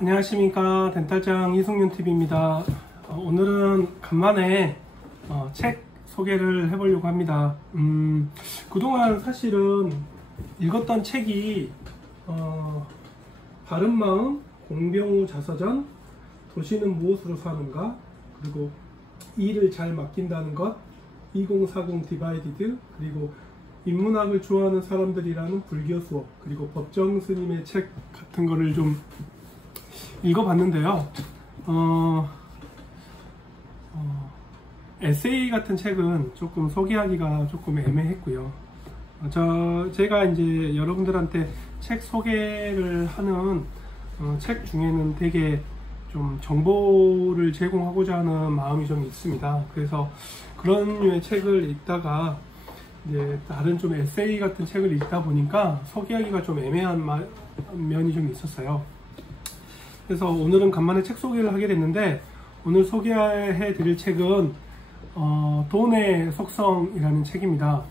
안녕하십니까, 덴탈장 이승윤TV입니다. 오늘은 간만에 책 소개를 해보려고 합니다. 그동안 사실은 읽었던 책이 바른마음, 공병우 자서전, 도시는 무엇으로 사는가, 그리고 일을 잘 맡긴다는 것, 2040 디바이디드, 그리고 인문학을 좋아하는 사람들이라는 불교 수업, 그리고 법정 스님의 책 같은 거를 좀 읽어봤는데요. 에세이 같은 책은 조금 소개하기가 조금 애매했고요. 제가 이제 여러분들한테 책 소개를 하는 책 중에는 되게 좀 정보를 제공하고자 하는 마음이 좀 있습니다. 그래서 그런 류의 책을 읽다가 이제 다른 좀 에세이 같은 책을 읽다 보니까 소개하기가 좀 애매한 면이 좀 있었어요. 그래서 오늘은 간만에 책 소개를 하게 됐는데, 오늘 소개해 드릴 책은 돈의 속성이라는 책입니다.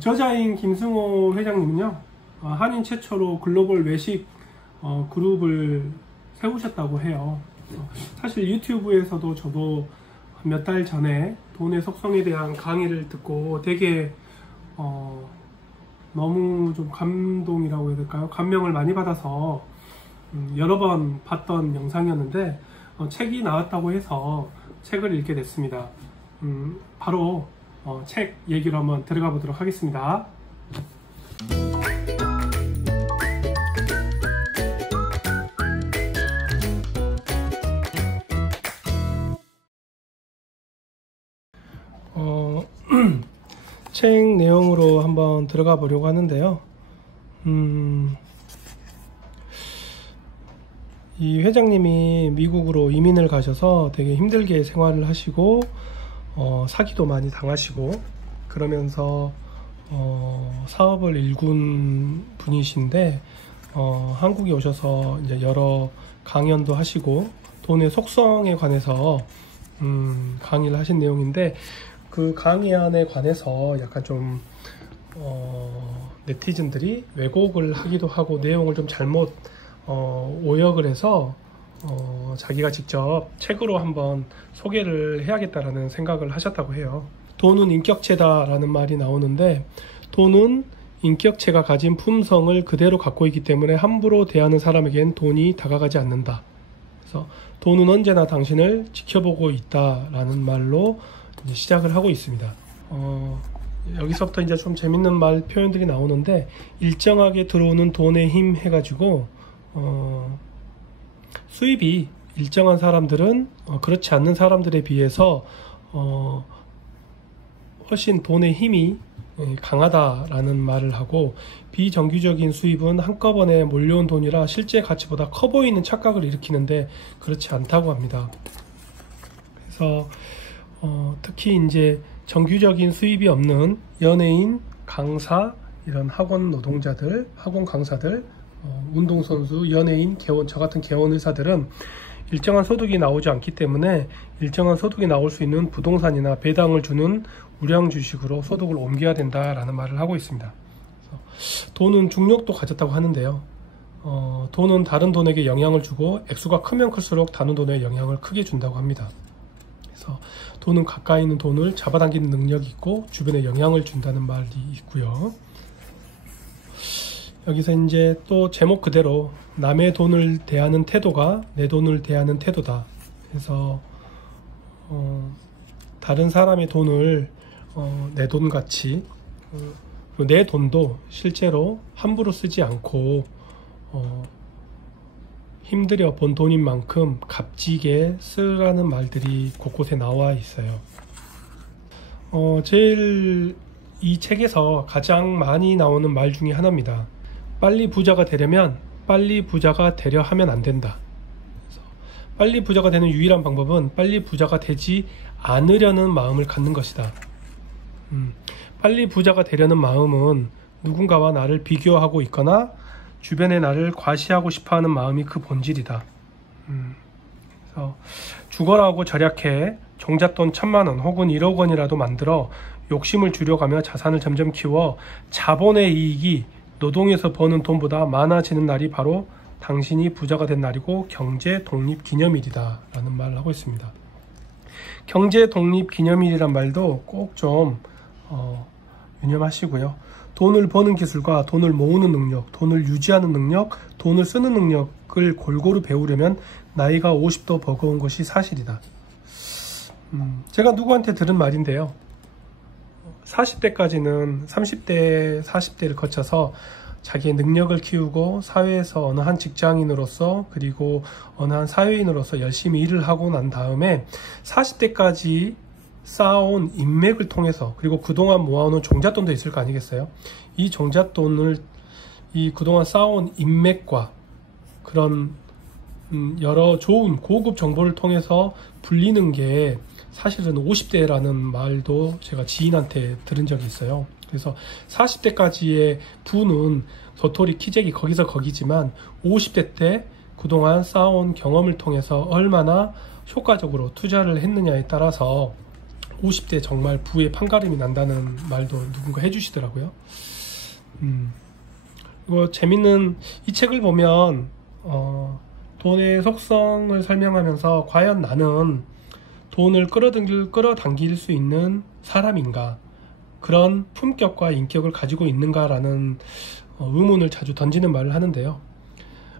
저자인 김승호 회장님은요, 한인 최초로 글로벌 외식 그룹을 세우셨다고 해요. 사실 유튜브에서도 저도 몇 달 전에 돈의 속성에 대한 강의를 듣고 되게 너무 좀 감동이라고 해야 될까요? 감명을 많이 받아서 여러 번 봤던 영상이었는데, 책이 나왔다고 해서 책을 읽게 됐습니다. 바로 책 얘기로 한번 들어가 보도록 하겠습니다. 책 내용으로 한번 들어가 보려고 하는데요. 이 회장님이 미국으로 이민을 가셔서 되게 힘들게 생활을 하시고 사기도 많이 당하시고 그러면서 사업을 일군 분이신데, 한국에 오셔서 이제 여러 강연도 하시고 돈의 속성에 관해서 강의를 하신 내용인데, 그 강의안에 관해서 약간 좀 네티즌들이 왜곡을 하기도 하고 내용을 좀 잘못 오역을 해서 자기가 직접 책으로 한번 소개를 해야겠다라는 생각을 하셨다고 해요. 돈은 인격체다 라는 말이 나오는데, 돈은 인격체가 가진 품성을 그대로 갖고 있기 때문에 함부로 대하는 사람에겐 돈이 다가가지 않는다. 그래서 돈은 언제나 당신을 지켜보고 있다 라는 말로 이제 시작을 하고 있습니다. 여기서부터 이제 좀 재밌는 말 표현들이 나오는데, 일정하게 들어오는 돈의 힘 해가지고 수입이 일정한 사람들은 그렇지 않는 사람들에 비해서 훨씬 돈의 힘이 강하다라는 말을 하고, 비정규적인 수입은 한꺼번에 몰려온 돈이라 실제 가치보다 커 보이는 착각을 일으키는데 그렇지 않다고 합니다. 그래서 특히 이제 정규적인 수입이 없는 연예인, 강사, 이런 학원 노동자들, 학원 강사들, 운동선수, 연예인, 개원, 저 같은 개원 의사들은 일정한 소득이 나오지 않기 때문에 일정한 소득이 나올 수 있는 부동산이나 배당을 주는 우량 주식으로 소득을 옮겨야 된다라는 말을 하고 있습니다. 그래서 돈은 중력도 가졌다고 하는데요. 돈은 다른 돈에게 영향을 주고 액수가 크면 클수록 다른 돈에 영향을 크게 준다고 합니다. 그래서 돈은 가까이 있는 돈을 잡아당기는 능력이 있고 주변에 영향을 준다는 말이 있고요. 여기서 이제 또 제목 그대로 남의 돈을 대하는 태도가 내 돈을 대하는 태도다. 그래서 다른 사람의 돈을 내 돈같이, 내 돈도 실제로 함부로 쓰지 않고 힘들여 번 돈인 만큼 값지게 쓰라는 말들이 곳곳에 나와 있어요. 제일 이 책에서 가장 많이 나오는 말 중에 하나입니다. 빨리 부자가 되려면 빨리 부자가 되려 하면 안 된다. 그래서 빨리 부자가 되는 유일한 방법은 빨리 부자가 되지 않으려는 마음을 갖는 것이다. 빨리 부자가 되려는 마음은 누군가와 나를 비교하고 있거나 주변에 나를 과시하고 싶어하는 마음이 그 본질이다. 그래서 죽어라 하고 절약해 종잣돈 1000만원 혹은 1억 원이라도 만들어 욕심을 줄여가며 자산을 점점 키워 자본의 이익이 노동에서 버는 돈보다 많아지는 날이 바로 당신이 부자가 된 날이고 경제 독립 기념일이다 라는 말을 하고 있습니다. 경제 독립 기념일이란 말도 꼭 좀 유념하시고요. 돈을 버는 기술과 돈을 모으는 능력, 돈을 유지하는 능력, 돈을 쓰는 능력을 골고루 배우려면 나이가 50도 버거운 것이 사실이다. 제가 누구한테 들은 말인데요. 40대까지는 30대, 40대를 거쳐서 자기의 능력을 키우고 사회에서 어느 한 직장인으로서 그리고 어느 한 사회인으로서 열심히 일을 하고 난 다음에 40대까지 쌓아온 인맥을 통해서 그리고 그동안 모아놓은 종잣돈도 있을 거 아니겠어요? 이 종잣돈을 이 그동안 쌓아온 인맥과 그런 여러 좋은 고급 정보를 통해서 불리는 게 사실은 50대라는 말도 제가 지인한테 들은 적이 있어요. 그래서 40대까지의 부는 도토리 키재기 거기서 거기지만 50대 때 그동안 쌓아온 경험을 통해서 얼마나 효과적으로 투자를 했느냐에 따라서 50대 정말 부의 판가름이 난다는 말도 누군가 해주시더라고요. 재밌는 이 책을 보면 돈의 속성을 설명하면서 과연 나는 돈을 끌어당길 수 있는 사람인가, 그런 품격과 인격을 가지고 있는가라는 의문을 자주 던지는 말을 하는데요.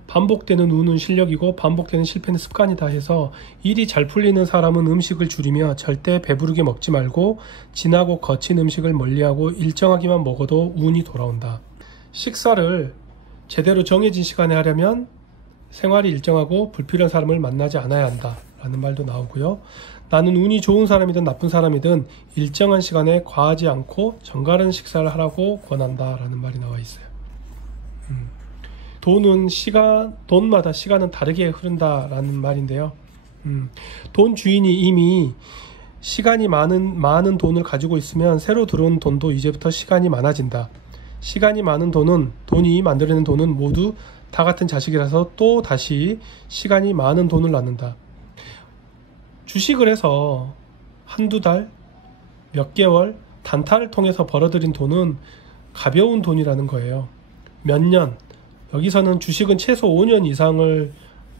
반복되는 운은 실력이고 반복되는 실패는 습관이다 해서 일이 잘 풀리는 사람은 음식을 줄이며 절대 배부르게 먹지 말고 진하고 거친 음식을 멀리하고 일정하게만 먹어도 운이 돌아온다. 식사를 제대로 정해진 시간에 하려면 생활이 일정하고 불필요한 사람을 만나지 않아야 한다 라는 말도 나오고요. 나는 운이 좋은 사람이든 나쁜 사람이든 일정한 시간에 과하지 않고 정갈한 식사를 하라고 권한다 라는 말이 나와 있어요. 돈마다 시간은 다르게 흐른다라는 말인데요. 돈 주인이 이미 시간이 많은 돈을 가지고 있으면 새로 들어온 돈도 이제부터 시간이 많아진다. 시간이 많은 돈이 만들어낸 돈은 모두 다 같은 자식이라서 또 다시 시간이 많은 돈을 낳는다. 주식을 해서 한두 달, 몇 개월, 단타를 통해서 벌어들인 돈은 가벼운 돈이라는 거예요. 몇 년, 여기서는 주식은 최소 5년 이상을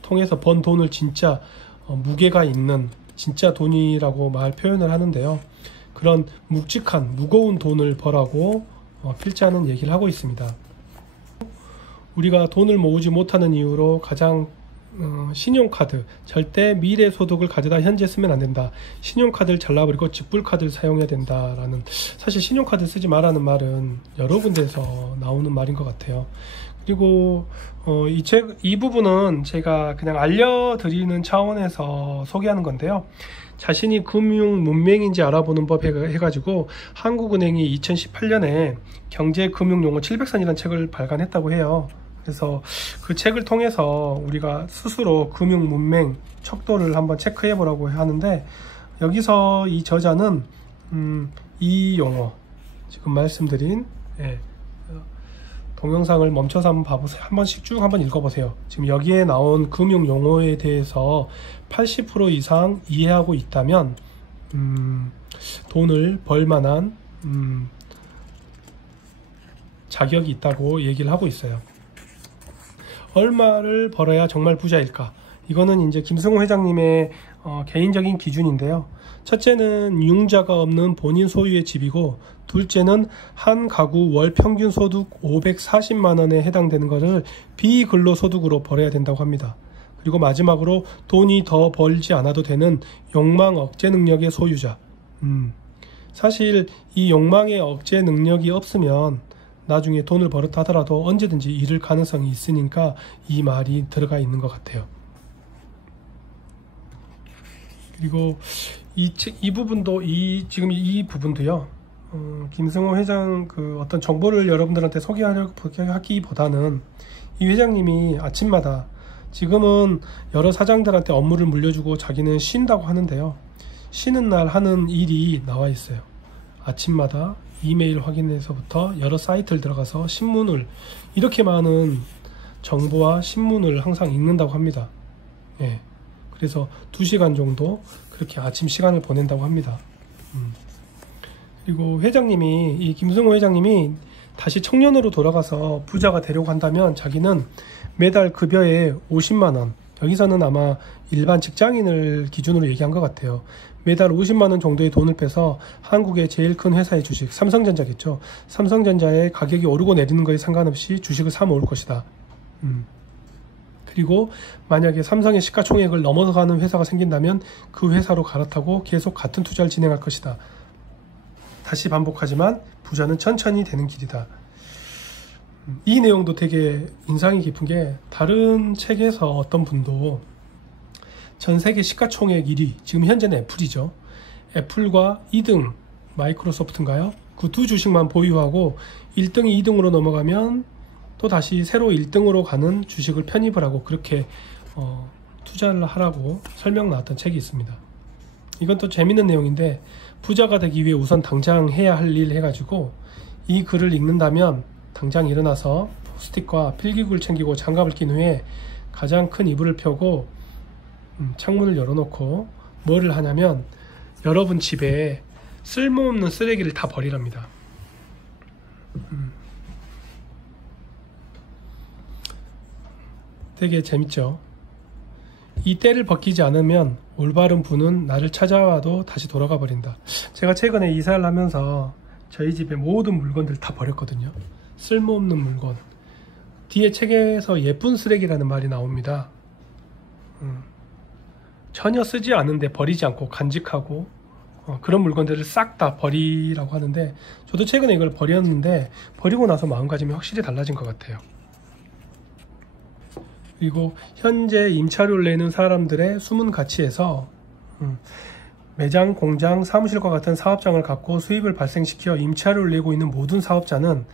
통해서 번 돈을 진짜 무게가 있는 진짜 돈이라고 표현을 하는데요. 그런 묵직한 무거운 돈을 벌라고 필자는 얘기를 하고 있습니다. 우리가 돈을 모으지 못하는 이유로 가장 신용카드, 절대 미래 소득을 가져다 현재 쓰면 안 된다. 신용카드를 잘라버리고 직불카드를 사용해야 된다라는, 사실 신용카드 쓰지 말라는 말은 여러 군데에서 나오는 말인 것 같아요. 그리고 이 부분은 제가 그냥 알려드리는 차원에서 소개하는 건데요. 자신이 금융 문맹인지 알아보는 법 해가지고 한국은행이 2018년에 경제금융용어 700선이라는 책을 발간했다고 해요. 그래서 그 책을 통해서 우리가 스스로 금융 문맹 척도를 한번 체크해 보라고 하는데, 여기서 이 저자는 이 용어 지금 말씀드린 동영상을 멈춰서 한번 봐보세요. 한 번씩 쭉 한번 읽어보세요. 지금 여기에 나온 금융 용어에 대해서 80% 이상 이해하고 있다면 돈을 벌 만한 자격이 있다고 얘기를 하고 있어요. 얼마를 벌어야 정말 부자일까? 이거는 이제 김승호 회장님의 개인적인 기준인데요. 첫째는 융자가 없는 본인 소유의 집이고, 둘째는 한 가구 월 평균 소득 540만 원에 해당되는 것을 비근로소득으로 벌어야 된다고 합니다. 그리고 마지막으로 돈이 더 벌지 않아도 되는 욕망 억제 능력의 소유자. 사실 이 욕망의 억제 능력이 없으면 나중에 돈을 벌었다 하더라도 언제든지 잃을 가능성이 있으니까 이 말이 들어가 있는 것 같아요. 그리고 이 부분도 지금 이 부분도요. 김승호 회장 어떤 정보를 여러분들한테 소개하기보다는 이 회장님이 아침마다, 지금은 여러 사장들한테 업무를 물려주고 자기는 쉰다고 하는데요. 쉬는 날 하는 일이 나와 있어요. 아침마다 이메일 확인해서부터 여러 사이트를 들어가서 신문을, 이렇게 많은 정보와 신문을 항상 읽는다고 합니다. 예. 그래서 2시간 정도 그렇게 아침 시간을 보낸다고 합니다. 그리고 이 김승호 회장님이 다시 청년으로 돌아가서 부자가 되려고 한다면 자기는 매달 급여에 50만원, 여기서는 아마 일반 직장인을 기준으로 얘기한 것 같아요. 매달 50만원 정도의 돈을 빼서 한국의 제일 큰 회사의 주식, 삼성전자겠죠. 삼성전자의 가격이 오르고 내리는 거에 상관없이 주식을 사 모을 것이다. 그리고 만약에 삼성의 시가총액을 넘어가는 회사가 생긴다면 그 회사로 갈아타고 계속 같은 투자를 진행할 것이다. 다시 반복하지만 부자는 천천히 되는 길이다. 이 내용도 되게 인상이 깊은 게, 다른 책에서 어떤 분도 전 세계 시가총액 1위, 지금 현재는 애플이죠. 애플과 2등 마이크로소프트인가요? 그 두 주식만 보유하고 1등이 2등으로 넘어가면 또 다시 새로 1등으로 가는 주식을 편입을 하고 그렇게 투자를 하라고 설명 나왔던 책이 있습니다. 이건 또 재밌는 내용인데, 부자가 되기 위해 우선 당장 해야 할 일 해가지고 이 글을 읽는다면 당장 일어나서 포스트잇과 필기구를 챙기고 장갑을 낀 후에 가장 큰 이불을 펴고 창문을 열어놓고 뭐를 하냐면 여러분 집에 쓸모없는 쓰레기를 다 버리랍니다. 되게 재밌죠. 이 때를 벗기지 않으면 올바른 분은 나를 찾아와도 다시 돌아가 버린다. 제가 최근에 이사를 하면서 저희 집에 모든 물건들 다 버렸거든요. 쓸모없는 물건. 뒤에 책에서 예쁜 쓰레기라는 말이 나옵니다. 전혀 쓰지 않은데 버리지 않고 간직하고 그런 물건들을 싹 다 버리라고 하는데, 저도 최근에 이걸 버렸는데 버리고 나서 마음가짐이 확실히 달라진 것 같아요. 그리고 현재 임차료를 내는 사람들의 숨은 가치에서 매장, 공장, 사무실과 같은 사업장을 갖고 수입을 발생시켜 임차료를 내고 있는 모든 사업자는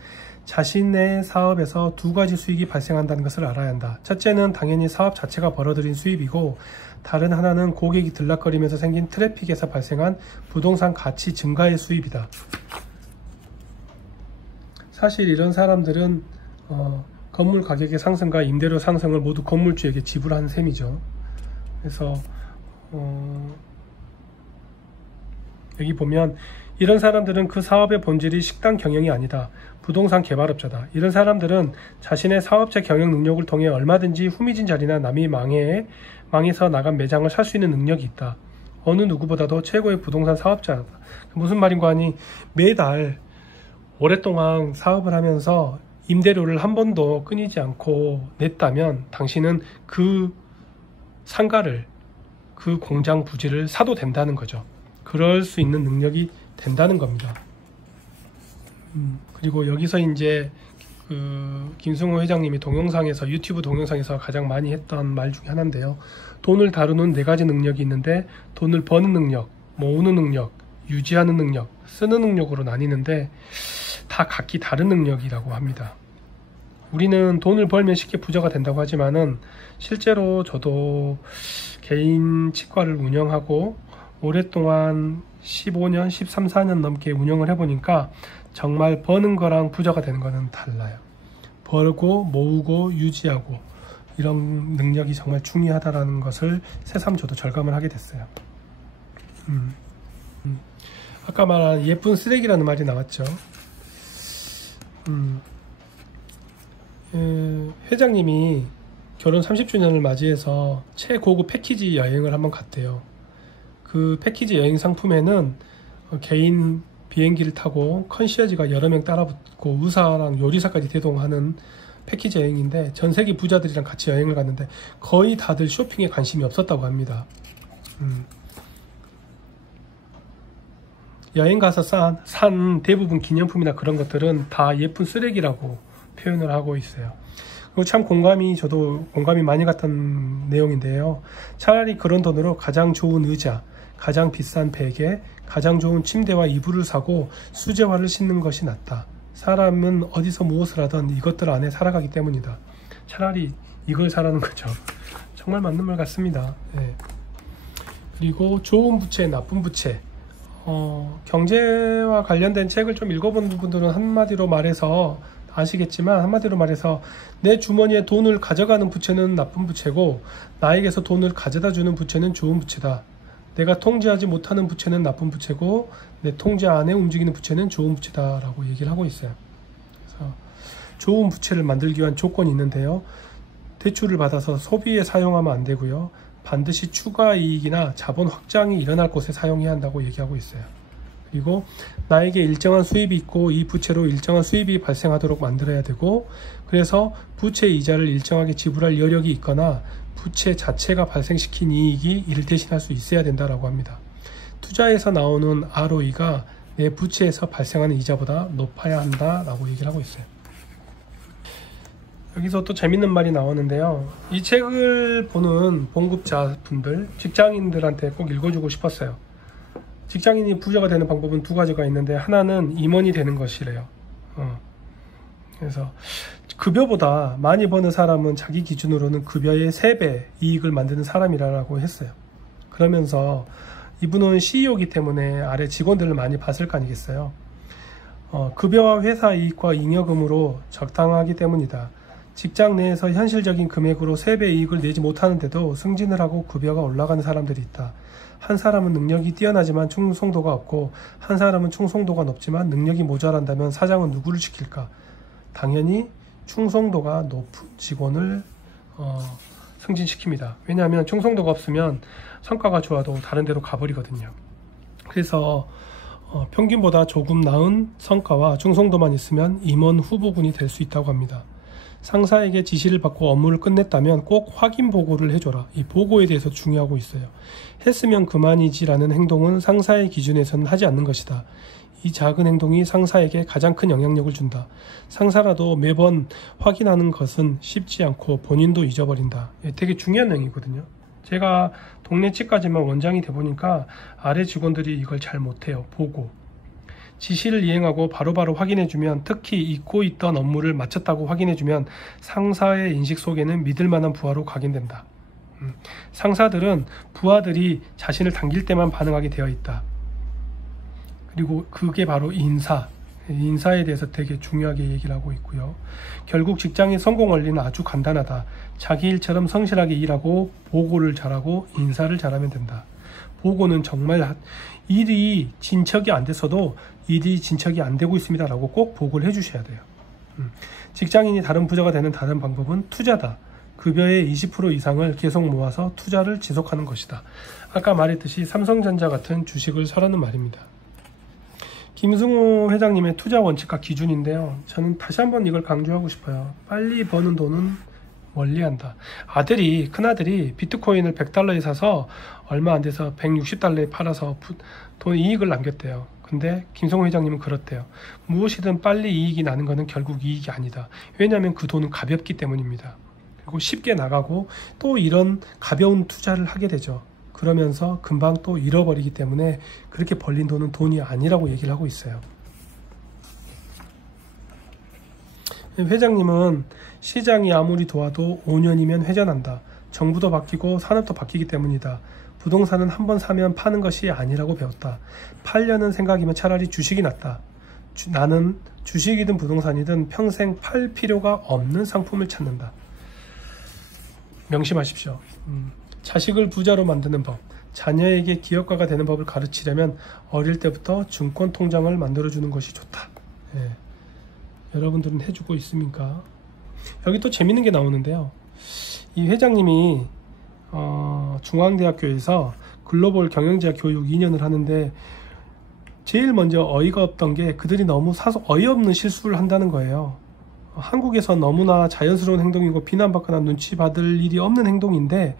자신의 사업에서 두 가지 수익이 발생한다는 것을 알아야 한다. 첫째는 당연히 사업 자체가 벌어들인 수입이고, 다른 하나는 고객이 들락거리면서 생긴 트래픽에서 발생한 부동산 가치 증가의 수입이다. 사실 이런 사람들은 건물 가격의 상승과 임대료 상승을 모두 건물주에게 지불한 셈이죠. 그래서 여기 보면 이런 사람들은 그 사업의 본질이 식당 경영이 아니다. 부동산 개발업자다. 이런 사람들은 자신의 사업체 경영 능력을 통해 얼마든지 후미진 자리나 남이 망해서 나간 매장을 살 수 있는 능력이 있다. 어느 누구보다도 최고의 부동산 사업자다. 무슨 말인가 하니, 매달 오랫동안 사업을 하면서 임대료를 한 번도 끊이지 않고 냈다면 당신은 그 상가를, 그 공장 부지를 사도 된다는 거죠. 그럴 수 있는 능력이 된다는 겁니다. 그리고 여기서 이제 김승호 회장님이 유튜브 동영상에서 가장 많이 했던 말 중에 하나인데요. 돈을 다루는 4가지 능력이 있는데, 돈을 버는 능력, 모으는 능력, 유지하는 능력, 쓰는 능력으로 나뉘는데 다 각기 다른 능력이라고 합니다. 우리는 돈을 벌면 쉽게 부자가 된다고 하지만은, 실제로 저도 개인 치과를 운영하고 오랫동안 15년, 13, 14년 넘게 운영을 해보니까 정말 버는 거랑 부자가 되는 거는 달라요. 벌고 모으고 유지하고 이런 능력이 정말 중요하다는 것을 새삼 저도 절감을 하게 됐어요. 아까 말한 예쁜 쓰레기라는 말이 나왔죠. 회장님이 결혼 30주년을 맞이해서 최고급 패키지 여행을 한번 갔대요. 그 패키지 여행 상품에는 개인 비행기를 타고 컨시어지가 여러 명 따라붙고 의사랑 요리사까지 대동하는 패키지 여행인데, 전 세계 부자들이랑 같이 여행을 갔는데 거의 다들 쇼핑에 관심이 없었다고 합니다. 여행 가서 산 대부분 기념품이나 그런 것들은 다 예쁜 쓰레기라고 표현을 하고 있어요. 그리고 참 저도 공감이 많이 갔던 내용인데요. 차라리 그런 돈으로 가장 좋은 의자, 가장 비싼 베개, 가장 좋은 침대와 이불을 사고 수제화를 신는 것이 낫다. 사람은 어디서 무엇을 하든 이것들 안에 살아가기 때문이다. 차라리 이걸 사라는 거죠. 정말 맞는 말 같습니다. 네. 그리고 좋은 부채, 나쁜 부채. 경제와 관련된 책을 좀 읽어본 분들은 한마디로 말해서 내 주머니에 돈을 가져가는 부채는 나쁜 부채고, 나에게서 돈을 가져다 주는 부채는 좋은 부채다. 내가 통제하지 못하는 부채는 나쁜 부채고, 내 통제 안에 움직이는 부채는 좋은 부채다 라고 얘기를 하고 있어요. 그래서 좋은 부채를 만들기 위한 조건이 있는데요. 대출을 받아서 소비에 사용하면 안 되고요. 반드시 추가 이익이나 자본 확장이 일어날 곳에 사용해야 한다고 얘기하고 있어요. 그리고 나에게 일정한 수입이 있고 이 부채로 일정한 수입이 발생하도록 만들어야 되고, 그래서 부채 이자를 일정하게 지불할 여력이 있거나 부채 자체가 발생시킨 이익이 이를 대신할 수 있어야 된다라고 합니다. 투자에서 나오는 ROE가 내 부채에서 발생하는 이자보다 높아야 한다라고 얘기를 하고 있어요. 여기서 또 재밌는 말이 나오는데요. 이 책을 보는 봉급자분들, 직장인들한테 꼭 읽어주고 싶었어요. 직장인이 부자가 되는 방법은 두 가지가 있는데, 하나는 임원이 되는 것이래요. 그래서 급여보다 많이 버는 사람은 자기 기준으로는 급여의 3배 이익을 만드는 사람이라고 했어요. 그러면서 이분은 CEO이기 때문에 아래 직원들을 많이 봤을 거 아니겠어요. 급여와 회사 이익과 잉여금으로 적당하기 때문이다. 직장 내에서 현실적인 금액으로 3배 이익을 내지 못하는데도 승진을 하고 급여가 올라가는 사람들이 있다. 한 사람은 능력이 뛰어나지만 충성도가 없고, 한 사람은 충성도가 높지만 능력이 모자란다면 사장은 누구를 시킬까? 당연히 충성도가 높은 직원을 승진시킵니다. 왜냐하면 충성도가 없으면 성과가 좋아도 다른 데로 가버리거든요. 그래서 평균보다 조금 나은 성과와 충성도만 있으면 임원 후보군이 될 수 있다고 합니다. 상사에게 지시를 받고 업무를 끝냈다면 꼭 확인 보고를 해줘라. 이 보고에 대해서 중요하고 있어요. 했으면 그만이지 라는 행동은 상사의 기준에서는 하지 않는 것이다. 이 작은 행동이 상사에게 가장 큰 영향력을 준다. 상사라도 매번 확인하는 것은 쉽지 않고 본인도 잊어버린다. 되게 중요한 내용이거든요. 제가 동네 치과지만 원장이 돼 보니까 아래 직원들이 이걸 잘 못해요. 보고 지시를 이행하고 바로바로 확인해주면, 특히 잊고 있던 업무를 마쳤다고 확인해주면 상사의 인식 속에는 믿을만한 부하로 각인된다. 상사들은 부하들이 자신을 당길 때만 반응하게 되어 있다. 그리고 그게 바로 인사에 대해서 되게 중요하게 얘기를 하고 있고요. 결국 직장의 성공 원리는 아주 간단하다. 자기 일처럼 성실하게 일하고 보고를 잘하고 인사를 잘하면 된다. 보고는 정말 일이 진척이 안 됐어도 일이 진척이 안 되고 있습니다 라고 꼭 보고를 해주셔야 돼요. 직장인이 다른 부자가 되는 다른 방법은 투자다. 급여의 20% 이상을 계속 모아서 투자를 지속하는 것이다. 아까 말했듯이 삼성전자 같은 주식을 사라는 말입니다. 김승호 회장님의 투자 원칙과 기준인데요. 저는 다시 한번 이걸 강조하고 싶어요. 빨리 버는 돈은 멀리한다. 큰아들이 비트코인을 100달러에 사서 얼마 안 돼서 160달러에 팔아서 돈 이익을 남겼대요. 근데 김성호 회장님은 그렇대요. 무엇이든 빨리 이익이 나는 것은 결국 이익이 아니다. 왜냐하면 그 돈은 가볍기 때문입니다. 그리고 쉽게 나가고 또 이런 가벼운 투자를 하게 되죠. 그러면서 금방 또 잃어버리기 때문에 그렇게 벌린 돈은 돈이 아니라고 얘기를 하고 있어요. 회장님은 시장이 아무리 도와도 5년이면 회전한다. 정부도 바뀌고 산업도 바뀌기 때문이다. 부동산은 한번 사면 파는 것이 아니라고 배웠다. 팔려는 생각이면 차라리 주식이 낫다. 나는 주식이든 부동산이든 평생 팔 필요가 없는 상품을 찾는다. 명심하십시오. 자식을 부자로 만드는 법, 자녀에게 기업가가 되는 법을 가르치려면 어릴 때부터 증권 통장을 만들어주는 것이 좋다. 여러분들은 해주고 있습니까? 여기 또 재밌는 게 나오는데요. 이 회장님이 중앙대학교에서 글로벌 경영자 교육 2년을 하는데 제일 먼저 어이가 없던 게 그들이 너무 어이없는 실수를 한다는 거예요. 한국에서 너무나 자연스러운 행동이고 비난받거나 눈치 받을 일이 없는 행동인데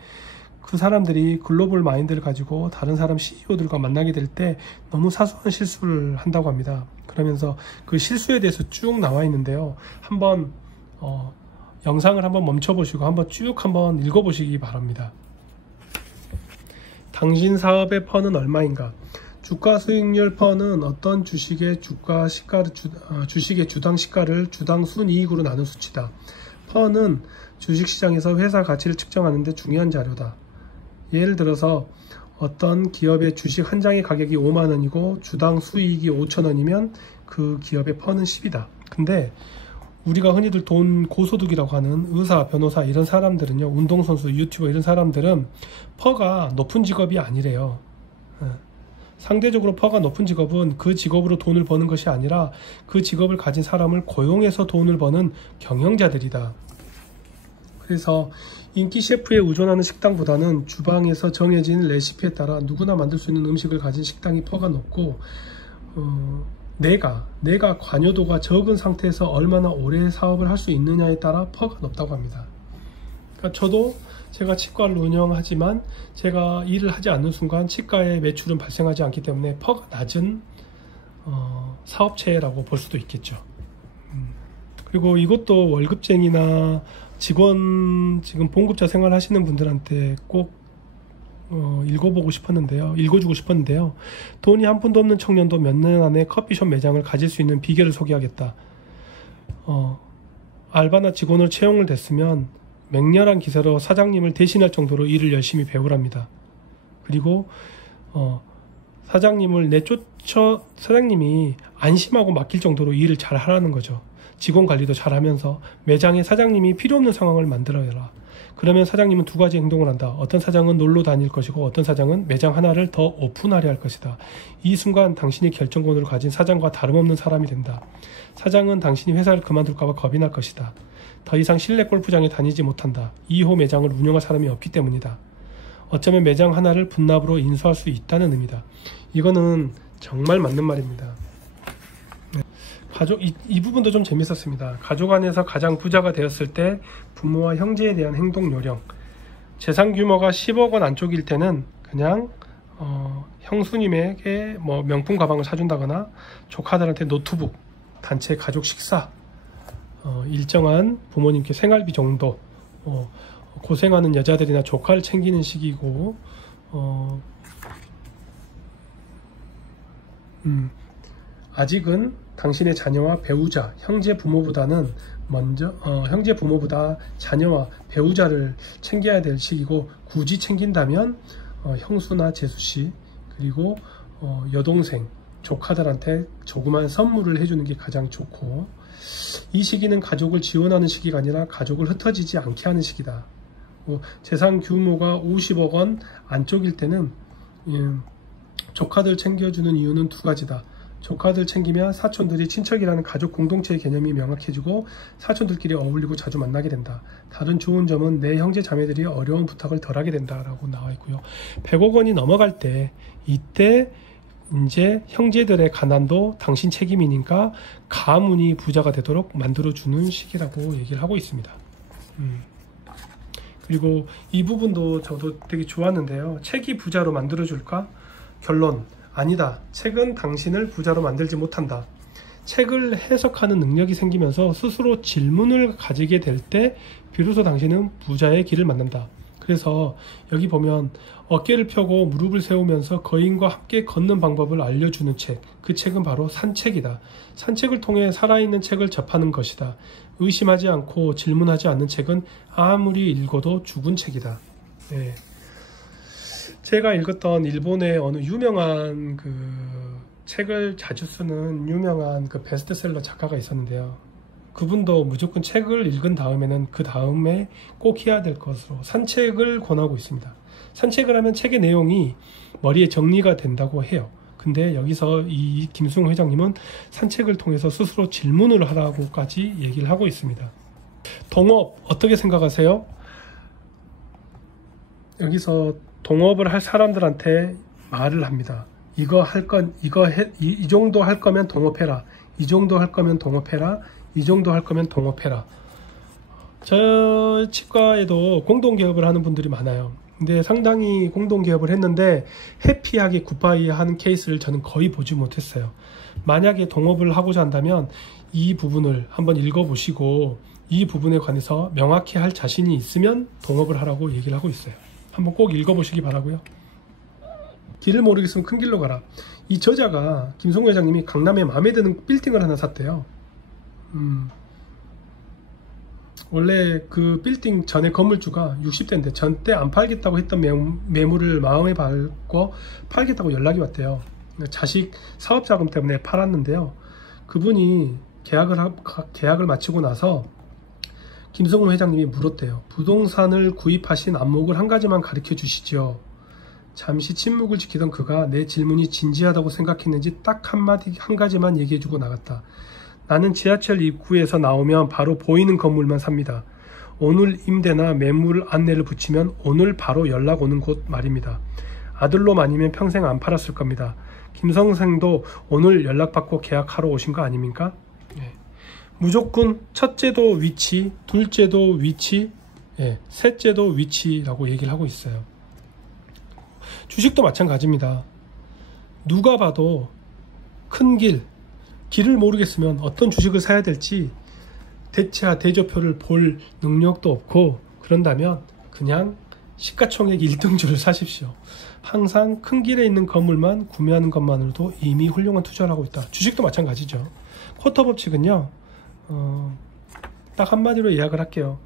그 사람들이 글로벌 마인드를 가지고 다른 사람 CEO들과 만나게 될 때 너무 사소한 실수를 한다고 합니다. 그러면서 그 실수에 대해서 쭉 나와 있는데요. 한번 영상을 한번 멈춰보시고 한번 쭉 한번 읽어보시기 바랍니다. 당신 사업의 펀은 얼마인가? 주가 수익률 펀은 어떤 주식의 주식의 주당 시가를 주당 순이익으로 나눈 수치다. 펀은 주식시장에서 회사 가치를 측정하는 데 중요한 자료다. 예를 들어서 어떤 기업의 주식 한 장의 가격이 5만원이고 주당 수익이 5천원이면 그 기업의 펀은 10이다. 근데 우리가 흔히들 돈 고소득이라고 하는 의사, 변호사 이런 사람들은요, 운동선수, 유튜버 이런 사람들은 퍼가 높은 직업이 아니래요. 상대적으로 퍼가 높은 직업은 그 직업으로 돈을 버는 것이 아니라 그 직업을 가진 사람을 고용해서 돈을 버는 경영자들이다. 그래서 인기 셰프에 의존하는 식당보다는 주방에서 정해진 레시피에 따라 누구나 만들 수 있는 음식을 가진 식당이 퍼가 높고, 내가 관여도가 적은 상태에서 얼마나 오래 사업을 할 수 있느냐에 따라 퍼가 높다고 합니다. 그러니까 저도 제가 치과를 운영하지만 제가 일을 하지 않는 순간 치과의 매출은 발생하지 않기 때문에 퍼가 낮은 사업체라고 볼 수도 있겠죠. 그리고 이것도 월급쟁이나 직원, 지금 봉급자 생활 하시는 분들한테 꼭 읽어주고 싶었는데요. 돈이 한 푼도 없는 청년도 몇 년 안에 커피숍 매장을 가질 수 있는 비결을 소개하겠다. 알바나 직원을 채용을 됐으면 맹렬한 기세로 사장님을 대신할 정도로 일을 열심히 배우랍니다. 그리고 사장님이 안심하고 맡길 정도로 일을 잘 하라는 거죠. 직원 관리도 잘 하면서 매장에 사장님이 필요 없는 상황을 만들어라. 그러면 사장님은 두 가지 행동을 한다. 어떤 사장은 놀러 다닐 것이고 어떤 사장은 매장 하나를 더 오픈하려 할 것이다. 이 순간 당신이 결정권을 가진 사장과 다름없는 사람이 된다. 사장은 당신이 회사를 그만둘까봐 겁이 날 것이다. 더 이상 실내 골프장에 다니지 못한다. 2호 매장을 운영할 사람이 없기 때문이다. 어쩌면 매장 하나를 분납으로 인수할 수 있다는 의미다. 이거는 정말 맞는 말입니다. 이 부분도 좀 재밌었습니다. 가족 안에서 가장 부자가 되었을 때 부모와 형제에 대한 행동 요령. 재산 규모가 10억 원 안쪽일 때는 그냥 형수님에게 뭐 명품 가방을 사준다거나 조카들한테 노트북, 단체 가족 식사, 일정한 부모님께 생활비 정도, 고생하는 여자들이나 조카를 챙기는 시기고, 아직은 당신의 자녀와 배우자, 형제 부모보다 자녀와 배우자를 챙겨야 될 시기고, 굳이 챙긴다면 형수나 재수씨, 그리고 여동생, 조카들한테 조그만 선물을 해주는 게 가장 좋고, 이 시기는 가족을 지원하는 시기가 아니라 가족을 흩어지지 않게 하는 시기다. 재산 규모가 50억 원 안쪽일 때는 조카들 챙겨주는 이유는 두 가지다. 조카들 챙기면 사촌들이 친척이라는 가족 공동체의 개념이 명확해지고 사촌들끼리 어울리고 자주 만나게 된다. 다른 좋은 점은 내 형제 자매들이 어려운 부탁을 덜하게 된다라고 나와 있고요. 100억 원이 넘어갈 때, 이때 이제 형제들의 가난도 당신 책임이니까 가문이 부자가 되도록 만들어주는 시기라고 얘기를 하고 있습니다. 그리고 이 부분도 저도 되게 좋았는데요. 책이 부자로 만들어줄까? 결론, 아니다. 책은 당신을 부자로 만들지 못한다. 책을 해석하는 능력이 생기면서 스스로 질문을 가지게 될 때 비로소 당신은 부자의 길을 만난다. 그래서 여기 보면 어깨를 펴고 무릎을 세우면서 거인과 함께 걷는 방법을 알려주는 책, 그 책은 바로 산책이다. 산책을 통해 살아있는 책을 접하는 것이다. 의심하지 않고 질문하지 않는 책은 아무리 읽어도 죽은 책이다. 네. 제가 읽었던 일본의 어느 유명한 책을 자주 쓰는 유명한 베스트셀러 작가가 있었는데요. 그분도 무조건 책을 읽은 다음에는 그 다음에 꼭 해야 될 것으로 산책을 권하고 있습니다. 산책을 하면 책의 내용이 머리에 정리가 된다고 해요. 근데 여기서 이 김승우 회장님은 산책을 통해서 스스로 질문을 하라고까지 얘기를 하고 있습니다. 동업 어떻게 생각하세요? 여기서 동업을 할 사람들한테 말을 합니다. 이 정도 할 거면 동업해라. 이 정도 할 거면 동업해라. 이 정도 할 거면 동업해라. 저 치과에도 공동개업을 하는 분들이 많아요. 근데 상당히 공동개업을 했는데 해피하게 굿바이 하는 케이스를 저는 거의 보지 못했어요. 만약에 동업을 하고자 한다면 이 부분을 한번 읽어보시고 이 부분에 관해서 명확히 할 자신이 있으면 동업을 하라고 얘기를 하고 있어요. 한번 꼭 읽어보시기 바라고요. 길을 모르겠으면 큰 길로 가라. 이 저자가 김성우 회장님이 강남에 마음에 드는 빌딩을 하나 샀대요. 원래 그 빌딩 전에 건물주가 60대인데 전때 안 팔겠다고 했던 매물을 마음에 받고 팔겠다고 연락이 왔대요. 자식 사업자금 때문에 팔았는데요. 그분이 계약을 마치고 나서 김성우 회장님이 물었대요. 부동산을 구입하신 안목을 한 가지만 가르쳐 주시죠. 잠시 침묵을 지키던 그가 내 질문이 진지하다고 생각했는지 딱 한 가지만 얘기해주고 나갔다. 나는 지하철 입구에서 나오면 바로 보이는 건물만 삽니다. 오늘 임대나 매물 안내를 붙이면 오늘 바로 연락 오는 곳 말입니다. 아들놈 아니면 평생 안 팔았을 겁니다. 김선생도 오늘 연락받고 계약하러 오신 거 아닙니까? 예. 무조건 첫째도 위치, 둘째도 위치, 셋째도 위치라고 얘기를 하고 있어요. 주식도 마찬가지입니다. 누가 봐도 큰 길을 모르겠으면 어떤 주식을 사야 될지 대차, 대조표를 볼 능력도 없고 그런다면 그냥 시가총액 1등주를 사십시오. 항상 큰 길에 있는 건물만 구매하는 것만으로도 이미 훌륭한 투자를 하고 있다. 주식도 마찬가지죠. 쿼터 법칙은요. 딱 한마디로 요약을 할게요.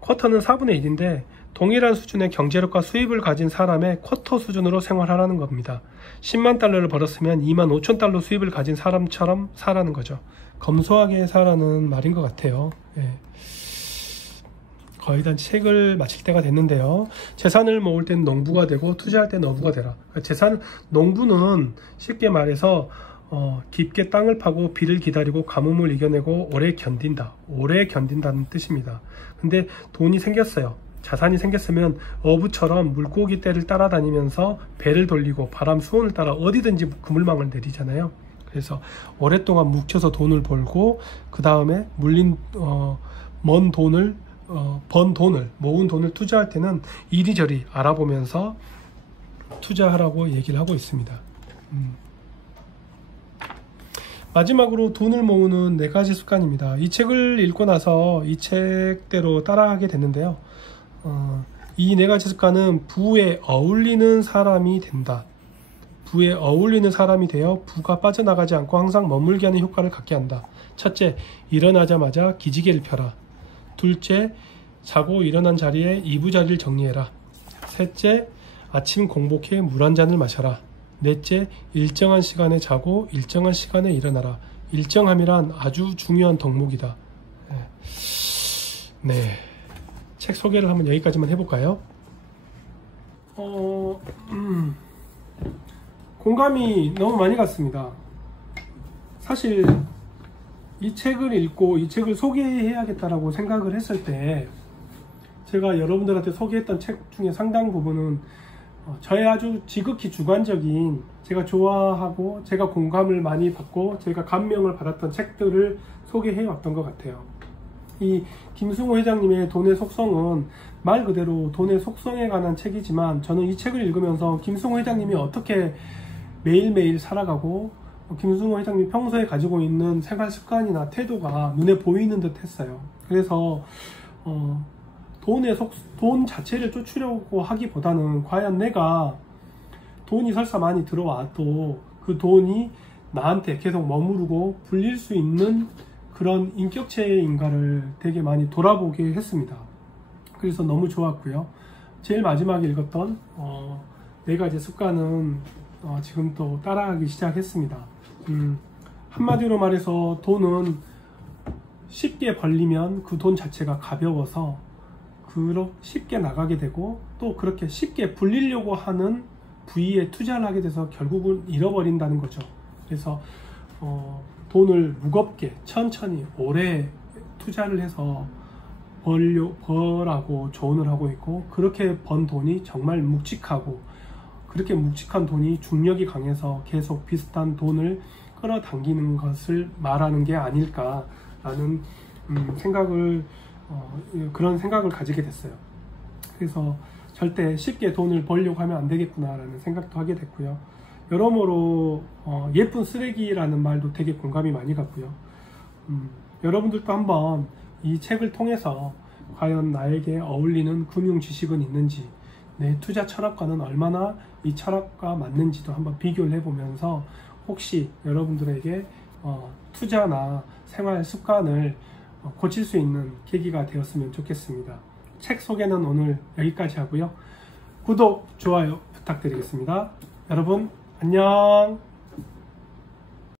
쿼터는 4분의 1인데 동일한 수준의 경제력과 수입을 가진 사람의 쿼터 수준으로 생활하라는 겁니다. 10만 달러를 벌었으면 2만 5천 달러 수입을 가진 사람처럼 살라는 거죠. 검소하게 살라는 말인 것 같아요. 예. 거의 다 책을 마칠 때가 됐는데요. 재산을 모을 때는 농부가 되고 투자할 때는 어부가 되라. 농부는 쉽게 말해서 깊게 땅을 파고 비를 기다리고 가뭄을 이겨내고 오래 견딘다는 뜻입니다. 근데 돈이 생겼어요. 자산이 생겼으면 어부처럼 물고기 떼를 따라다니면서 배를 돌리고 바람 수온을 따라 어디든지 그물망을 내리잖아요. 그래서 오랫동안 묵혀서 돈을 벌고 그 다음에 모은 돈을 투자할 때는 이리저리 알아보면서 투자하라고 얘기를 하고 있습니다. 마지막으로 돈을 모으는 4가지 습관입니다. 이 책을 읽고 나서 이 책대로 따라하게 됐는데요. 이 4가지 습관은 부에 어울리는 사람이 된다. 부에 어울리는 사람이 되어 부가 빠져나가지 않고 항상 머물게 하는 효과를 갖게 한다. 첫째, 일어나자마자 기지개를 펴라. 둘째, 자고 일어난 자리에 이부자리를 정리해라. 셋째, 아침 공복에 물 한 잔을 마셔라. 넷째, 일정한 시간에 자고 일정한 시간에 일어나라. 일정함이란 아주 중요한 덕목이다. 네. 책 소개를 한번 여기까지만 해볼까요? 공감이 너무 많이 갔습니다. 사실 이 책을 읽고 이 책을 소개해야겠다라고 생각을 했을 때 제가 여러분들한테 소개했던 책 중에 상당 부분은 저의 아주 지극히 주관적인 제가 좋아하고 제가 공감을 많이 받고 제가 감명을 받았던 책들을 소개해 왔던 것 같아요. 이 김승호 회장님의 돈의 속성은 말 그대로 돈의 속성에 관한 책이지만 저는 이 책을 읽으면서 김승호 회장님이 어떻게 매일매일 살아가고 김승호 회장님 평소에 가지고 있는 생활 습관이나 태도가 눈에 보이는 듯 했어요. 그래서 돈 자체를 쫓으려고 하기보다는 과연 내가 돈이 설사 많이 들어와도 그 돈이 나한테 계속 머무르고 불릴 수 있는 그런 인격체인가를 되게 많이 돌아보게 했습니다. 그래서 너무 좋았고요. 제일 마지막에 읽었던 4가지 습관은 지금 또 따라하기 시작했습니다. 한마디로 말해서 돈은 쉽게 벌리면 그 돈 자체가 가벼워서 쉽게 나가게 되고 또 그렇게 쉽게 불리려고 하는 부위에 투자를 하게 돼서 결국은 잃어버린다는 거죠. 그래서 돈을 무겁게 천천히 오래 투자를 해서 벌라고 조언을 하고 있고 그렇게 번 돈이 정말 묵직하고 그렇게 묵직한 돈이 중력이 강해서 계속 비슷한 돈을 끌어당기는 것을 말하는 게 아닐까라는 그런 생각을 가지게 됐어요. 그래서 절대 쉽게 돈을 벌려고 하면 안 되겠구나라는 생각도 하게 됐고요. 여러모로 예쁜 쓰레기라는 말도 되게 공감이 많이 갔고요. 여러분들도 한번 이 책을 통해서 과연 나에게 어울리는 금융 지식은 있는지 내 투자 철학과는 얼마나 이 철학과 맞는지도 한번 비교를 해보면서 혹시 여러분들에게 투자나 생활 습관을 고칠 수 있는 계기가 되었으면 좋겠습니다. 책 소개는 오늘 여기까지 하고요. 구독, 좋아요 부탁드리겠습니다. 여러분 안녕.